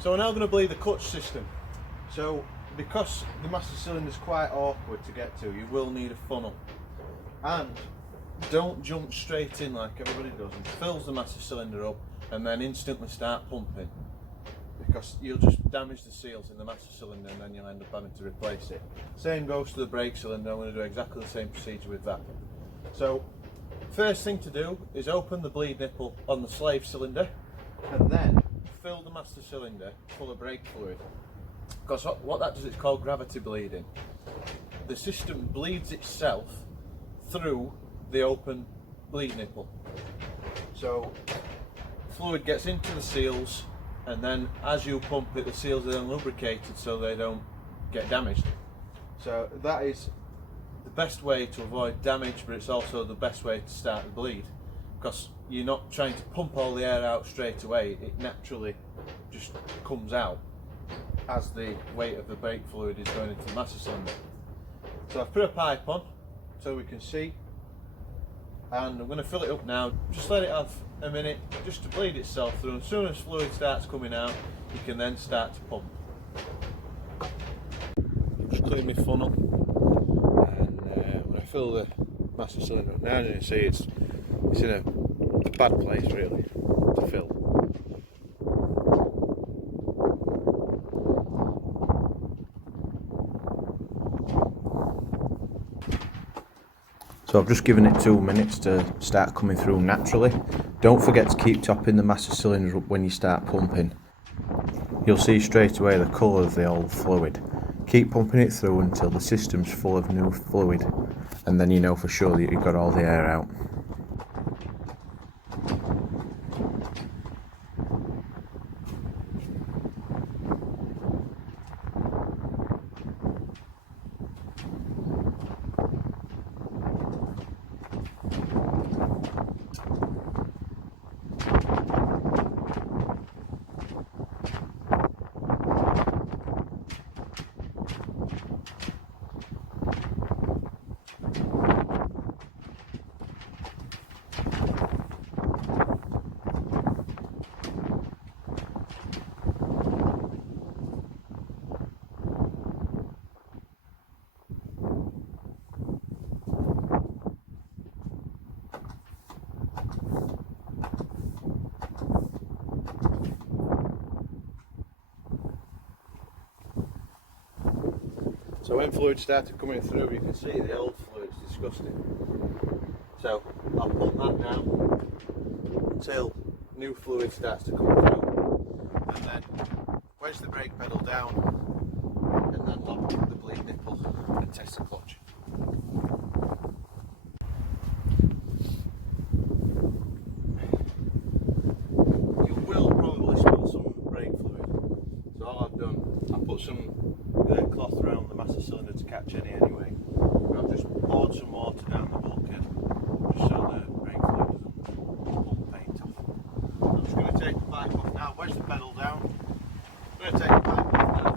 So we're now going to bleed the clutch system. So because the master cylinder is quite awkward to get to, you will need a funnel. And don't jump straight in like everybody does and fills the master cylinder up and then instantly start pumping, because you'll just damage the seals in the master cylinder and then you'll end up having to replace it. Same goes to the brake cylinder. I'm going to do exactly the same procedure with that. So first thing to do is open the bleed nipple on the slave cylinder and then fill the master cylinder full of brake fluid. Because what that does, it's called gravity bleeding. The system bleeds itself through the open bleed nipple. So fluid gets into the seals, and then as you pump it, the seals are then lubricated so they don't get damaged. So that is the best way to avoid damage, but it's also the best way to start the bleed, because you're not trying to pump all the air out straight away. It naturally just comes out as the weight of the brake fluid is going into the master cylinder. So I've put a pipe on so we can see, and I'm going to fill it up now. Just let it have a minute just to bleed itself through, and as soon as fluid starts coming out you can then start to pump. Just clean my funnel, and when I fill the master cylinder up now, as you can see, it's in a bad place really to fill. So I've just given it 2 minutes to start coming through naturally. Don't forget to keep topping the master cylinder up when you start pumping. You'll see straight away the colour of the old fluid. Keep pumping it through until the system's full of new fluid, and then you know for sure that you've got all the air out. So when fluid started coming through, you can see the old fluid's disgusting. So I'll pump that down until new fluid starts to come through, and then wedge the brake pedal down, and then lock the bleed nipple and test the clutch. You will probably spill some brake fluid, so all I've done, I put some cloth around the master cylinder to catch any anyway. And I've just poured some water down the bulkhead just so the brake fluid doesn't pull the paint off. I'm just going to take the pipe off now, wedge the pedal down. I'm going to take the pipe off now.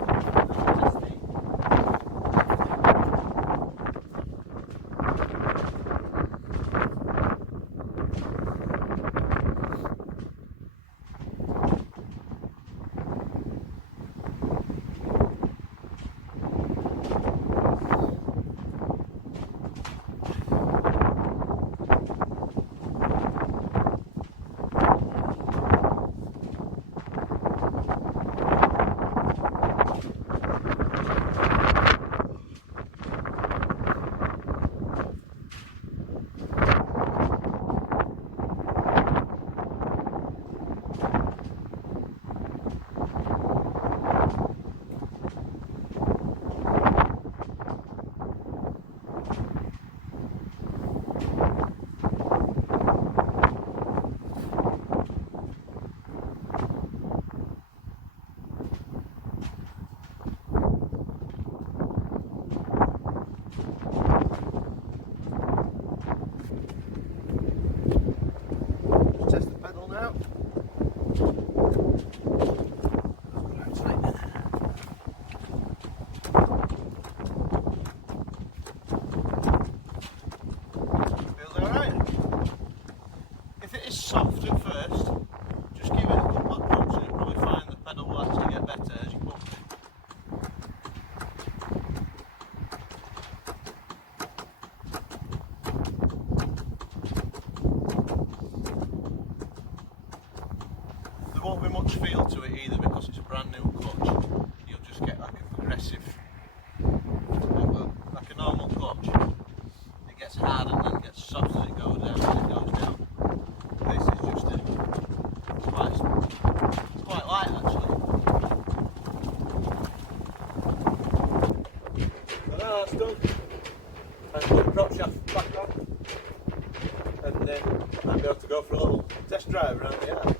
much feel to it either because it's a brand new clutch. You'll just get like a progressive, like a normal clutch. It gets hard and then gets soft as it goes down. This is just it's quite light actually. So now that's done. I can put the Propshaft back on and then I'll be able to go for a little test drive around the yard.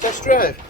Test drive.